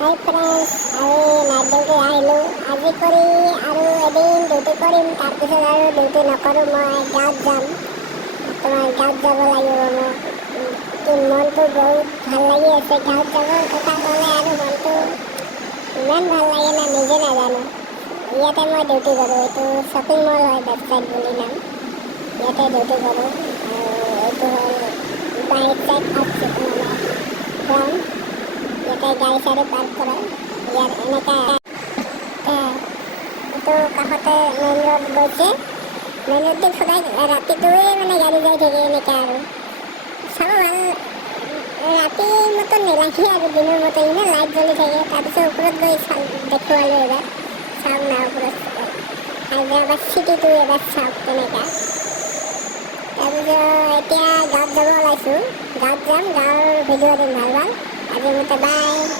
হাই friends, আমি night duty আহিলোঁ। আজি কৰি আৰু এদিন ডিউটি কৰিম, তাৰপিছত আৰু ডিউটি নকৰোঁ। মই গাঁৱত যাম, তোমাৰ গাঁৱত যাব লাগিব মোক। মনটো বহুত ভাল লাগি আছে। গাঁৱত যাব কথা ক'লে আৰু মনটো ইমান ভাল লাগে না, নিজে নাজানো। ইয়াতে মই ডিউটি কৰোঁ, এইটো শ্বপিং মল হয়, ৱেবছাইট বুলি নাম। ইয়াতে ডিউটি কৰোঁ আৰু এইটো হ'ল বাহিৰ চাইড আছে মানে গ্ৰাউণ্ড। ইয়াতে গাড়ী চাড়ী পাৰ্ক কৰে। ইয়াৰ এনেকা এইটো কাষতে মেইন ৰোড গৈছে। মেইন ৰোড দি সদায় ৰাতিটোৱে মানে গাড়ী যাই থাকে এনেকা আৰু চাব ভাল। ৰাতি মতন নেলাগে আৰু দিনৰ মতো ইমান লাইট জ্বলি থাকে। তাৰপিছত ওপৰত গৈ দেখুৱালোঁ এবাৰ, চাওক না ওপৰত হায়দৰাবাদ চিটিটো এবাৰ চাওক তেনেকা। তাৰপিছত এতিয়া গাঁৱত যাব ওলাইছোঁ। গাঁৱত যাম, গাঁৱৰ ভিডিঅ' দিম ভাল ভাল। আজি মতে বাই।